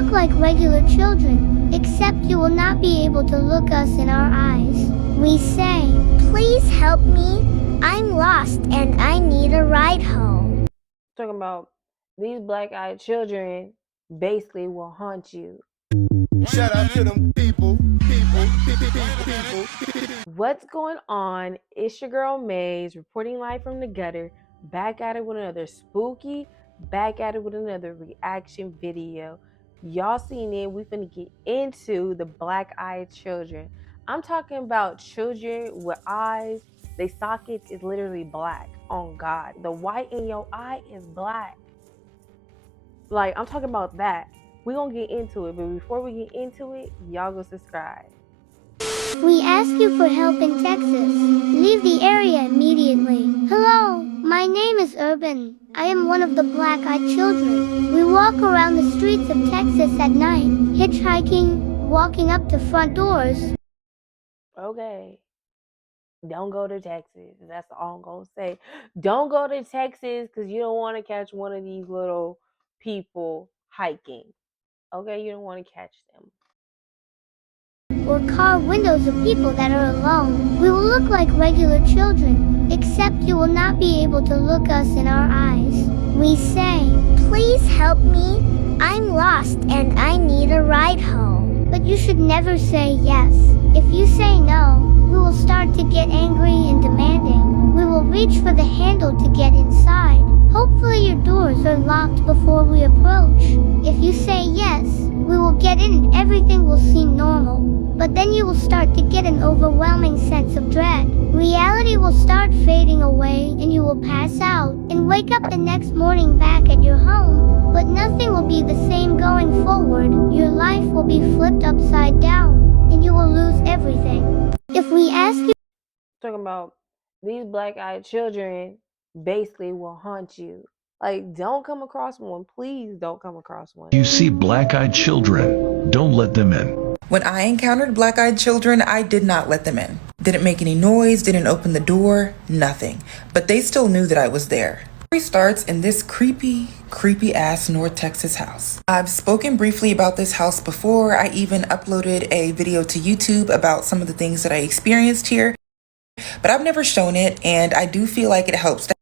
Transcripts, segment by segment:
look like regular children, except you will not be able to look us in our eyes. We say, "Please help me. I'm lost and I need a ride home." Talking about these black-eyed children basically will haunt you. Shout out to them people. What's going on? It's your girl Maze reporting live from the gutter, back at it with another spooky, back at it with another reaction video. Y'all seen it, we finna get into the black-eyed children. I'm talking about children with eyes, they sockets is literally black. On God, the white in your eye is black. Like, I'm talking about that. We're gonna get into it, but before we get into it, y'all go subscribe. We ask you for help in Texas. Leave the area immediately. Hello, my name is Urban. I am one of the black-eyed children. We walk around the streets of Texas at night, hitchhiking, walking up to front doors. Okay. Don't go to Texas. That's all I'm gonna say. Don't go to Texas because you don't want to catch one of these little people hiking. Okay, you don't want to catch them. Or car windows of people that are alone. We will look like regular children, except you will not be able to look us in our eyes. We say, "Please help me. I'm lost and I need a ride home." But you should never say yes. If you say no, we will start to get angry and demanding. We will reach for the handle to get inside. Hopefully your doors are locked before we approach. If you say yes, we will get in and everything will seem normal. But then you will start to get an overwhelming sense of dread. Reality will start fading away and you will pass out and wake up the next morning back at your home. But nothing will be the same going forward. Your life will be flipped upside down and you will lose everything. If we ask you, Talking about these black-eyed children basically will haunt you. Like, don't come across one. Please don't come across one. You see black-eyed children, don't let them in. When I encountered black-eyed children, I did not let them in. Didn't make any noise, didn't open the door, nothing. But they still knew that I was there. The story starts in this creepy ass North Texas house. I've spoken briefly about this house before. I even uploaded a video to YouTube about some of the things that I experienced here. But I've never shown it, and I do feel like it helps to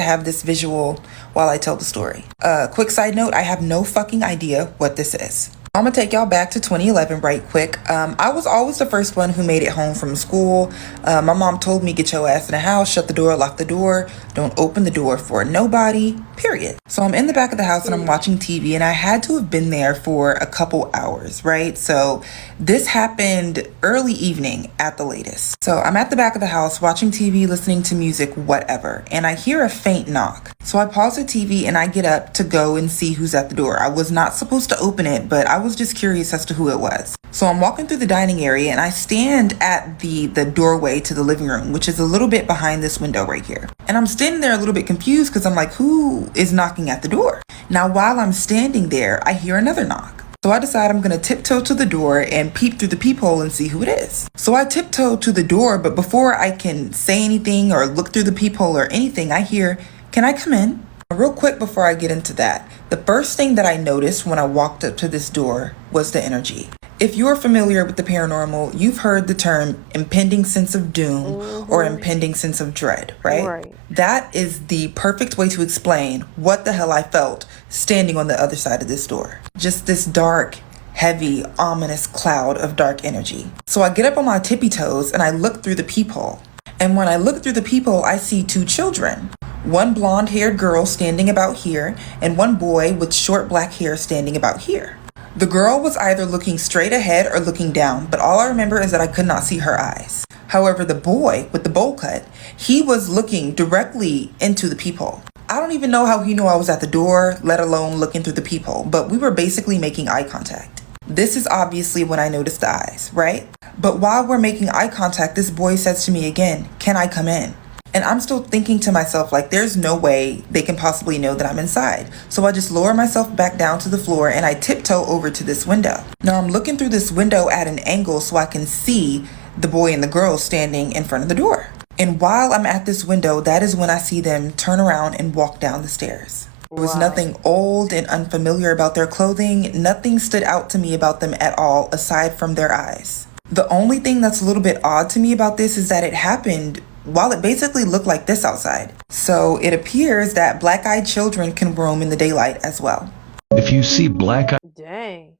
have this visual while I tell the story. Quick side note, I have no fucking idea what this is. I'm gonna take y'all back to 2011 right quick. I was always the first one who made it home from school. My mom told me, get your ass in the house, shut the door, lock the door, don't open the door for nobody, period. So I'm in the back of the house and I'm watching TV, and I had to have been there for a couple hours, right? So this happened early evening at the latest. So I'm at the back of the house watching TV, listening to music, whatever, and I hear a faint knock. So I pause the TV and I get up to go and see who's at the door. I was not supposed to open it, but I was just curious as to who it was. So I'm walking through the dining area and I stand at the doorway to the living room, which is a little bit behind this window right here. And I'm standing there a little bit confused because I'm like, who is knocking at the door? Now, while I'm standing there, I hear another knock. So I decide I'm gonna tiptoe to the door and peep through the peephole and see who it is. So I tiptoe to the door, but before I can say anything or look through the peephole or anything, I hear, "Can I come in?" Real quick before I get into that, the first thing that I noticed when I walked up to this door was the energy. If you're familiar with the paranormal, you've heard the term impending sense of doom or impending sense of dread, right? That is the perfect way to explain what the hell I felt standing on the other side of this door. Just this dark, heavy, ominous cloud of dark energy. So I get up on my tippy toes and I look through the peephole. And when I look through the peephole, I see two children. One blonde-haired girl standing about here, and one boy with short black hair standing about here. The girl was either looking straight ahead or looking down, but all I remember is that I could not see her eyes. However, the boy with the bowl cut, he was looking directly into the peephole. I don't even know how he knew I was at the door, let alone looking through the peephole, but we were basically making eye contact. This is obviously when I noticed the eyes, right? But while we're making eye contact, this boy says to me again, "Can I come in?" And I'm still thinking to myself, like, there's no way they can possibly know that I'm inside. So I just lower myself back down to the floor and I tiptoe over to this window. Now I'm looking through this window at an angle so I can see the boy and the girl standing in front of the door. And while I'm at this window, that is when I see them turn around and walk down the stairs. There was Right. nothing old and unfamiliar about their clothing. Nothing stood out to me about them at all aside from their eyes. The only thing that's a little bit odd to me about this is that it happened while it basically looked like this outside. So it appears that black-eyed children can roam in the daylight as well. If you see black Dang.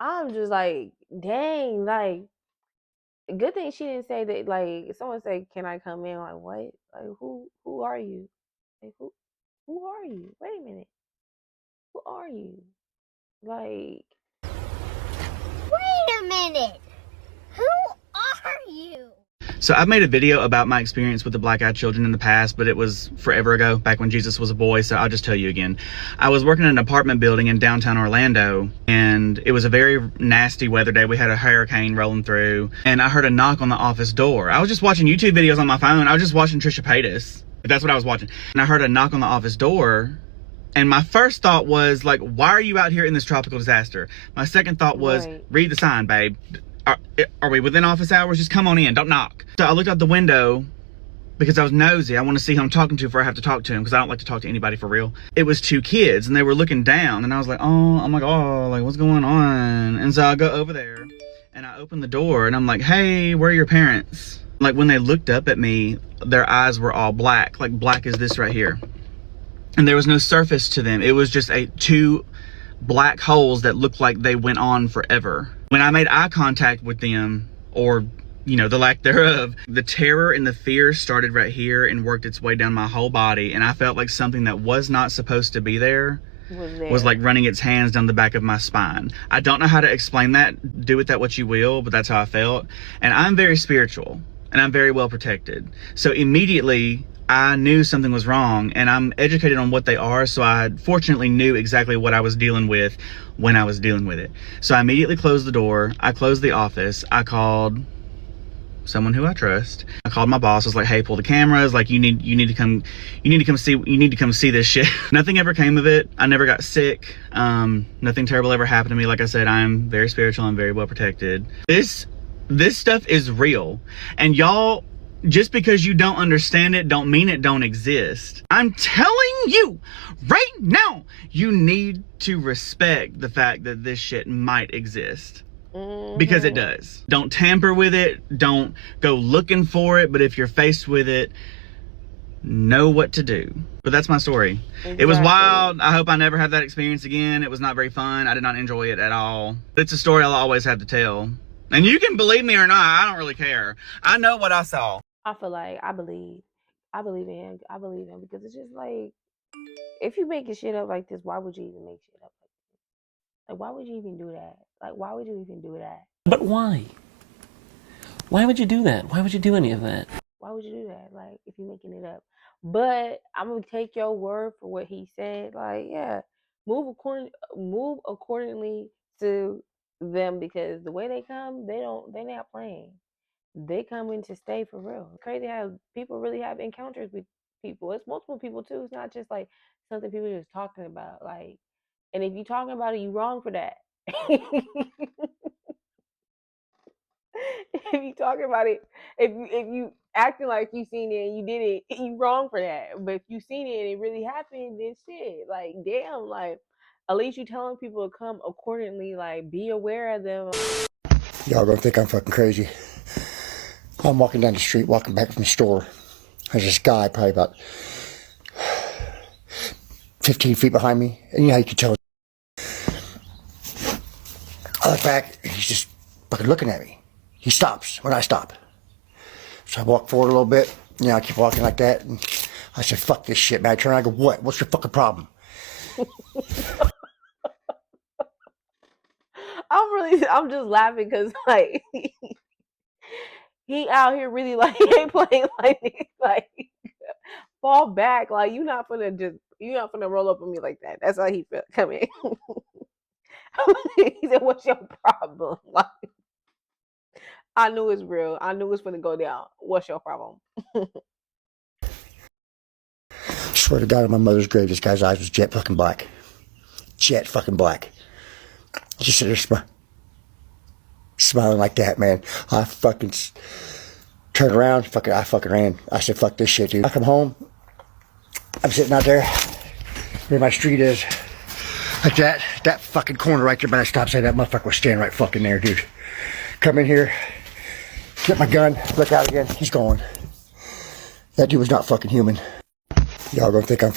I'm just like, dang, like, good thing she didn't say that. Like, someone say, "Can I come in?" Like, what? Like, who are you? Like, who are you? Wait a minute, who are you? Like, Wait a minute. Who are you? So I've made a video about my experience with the black-eyed children in the past, but it was forever ago, back when Jesus was a boy, so I'll just tell you again. I was working in an apartment building in downtown Orlando, and it was a very nasty weather day. We had a hurricane rolling through, and I heard a knock on the office door. I was just watching YouTube videos on my phone. I was just watching Trisha Paytas, if that's what I was watching. And I heard a knock on the office door, and my first thought was, like, why are you out here in this tropical disaster? My second thought was, right. read the sign, babe. Are we within office hours? Just come on in, don't knock. So I looked out the window because I was nosy. I want to see who I'm talking to before I have to talk to him, because I don't like to talk to anybody for real. It was two kids, and they were looking down, and I was like, oh, I'm like, oh, like, what's going on? And so I go over there, and I open the door, and I'm like, hey, where are your parents? Like, when they looked up at me, their eyes were all black, like black as this right here. And there was no surface to them. It was just two black holes that looked like they went on forever. When I made eye contact with them, or, you know, the lack thereof, the terror and the fear started right here and worked its way down my whole body. And I felt like something that was not supposed to be there was like running its hands down the back of my spine. I don't know how to explain that. Do with that what you will, but that's how I felt. And I'm very spiritual, and I'm very well protected. So immediately I knew something was wrong, and I'm educated on what they are, so I fortunately knew exactly what I was dealing with when I was dealing with it. So I immediately closed the door. I closed the office. I called someone who I trust. I called my boss. I was like, hey, pull the cameras. Like, you need to come see this shit. Nothing ever came of it. I never got sick. Nothing terrible ever happened to me. Like I said, I'm very spiritual. I'm very well protected. This stuff is real, and y'all, just because you don't understand it don't mean it don't exist. I'm telling you right now, you need to respect the fact that this shit might exist. Because it does. Don't tamper with it. Don't go looking for it. But if you're faced with it, know what to do. But that's my story. Exactly. It was wild. I hope I never have that experience again. It was not very fun. I did not enjoy it at all. It's a story I'll always have to tell. And you can believe me or not. I don't really care. I know what I saw. I feel like I believe in him because it's just like, if you making shit up like this, why would you even make shit up like this? Like, why would you even do that? Like, why would you even do that? But why? Why would you do that? Why would you do any of that? Why would you do that? Like, if you're making it up. But I'm gonna take your word for what he said. Like, yeah, move accordingly to them, because the way they come, they're not playing. They come in to stay for real. It's crazy how people really have encounters with people. It's multiple people too. It's not just like something people are just talking about. Like, and if you're talking about it, you wrong for that. If you talking about it, if you acting like you seen it and you did it, you wrong for that. But if you seen it and it really happened, then shit, like, damn, like, at least you telling people to come accordingly. Like, be aware of them. Y'all gonna think I'm fucking crazy. I'm walking down the street, walking back from the store. There's this guy probably about 15 feet behind me. And you know how you can tell. I look back, and he's just fucking looking at me. He stops when I stop. So I walk forward a little bit. You know, I keep walking like that. And I said, fuck this shit, man. I turn around and go, what? What's your fucking problem? I'm just laughing because, like, he out here really, like, he ain't playing like this. Like, fall back. Like, you're not gonna roll up on me like that. That's how he felt coming. He said, what's your problem? Like, I knew it's real. I knew it's gonna go down. What's your problem? Swear to God, on my mother's grave, this guy's eyes was jet fucking black. Jet fucking black. Just sit there smiling like that, man. I fucking turned around, I fucking ran. I said, fuck this shit, dude. I come home, I'm sitting out there where my street is. Like that fucking corner right there by that stop sign, that motherfucker was standing right fucking there, dude. Come in here, get my gun, look out again, he's gone. That dude was not fucking human. Y'all gonna think I'm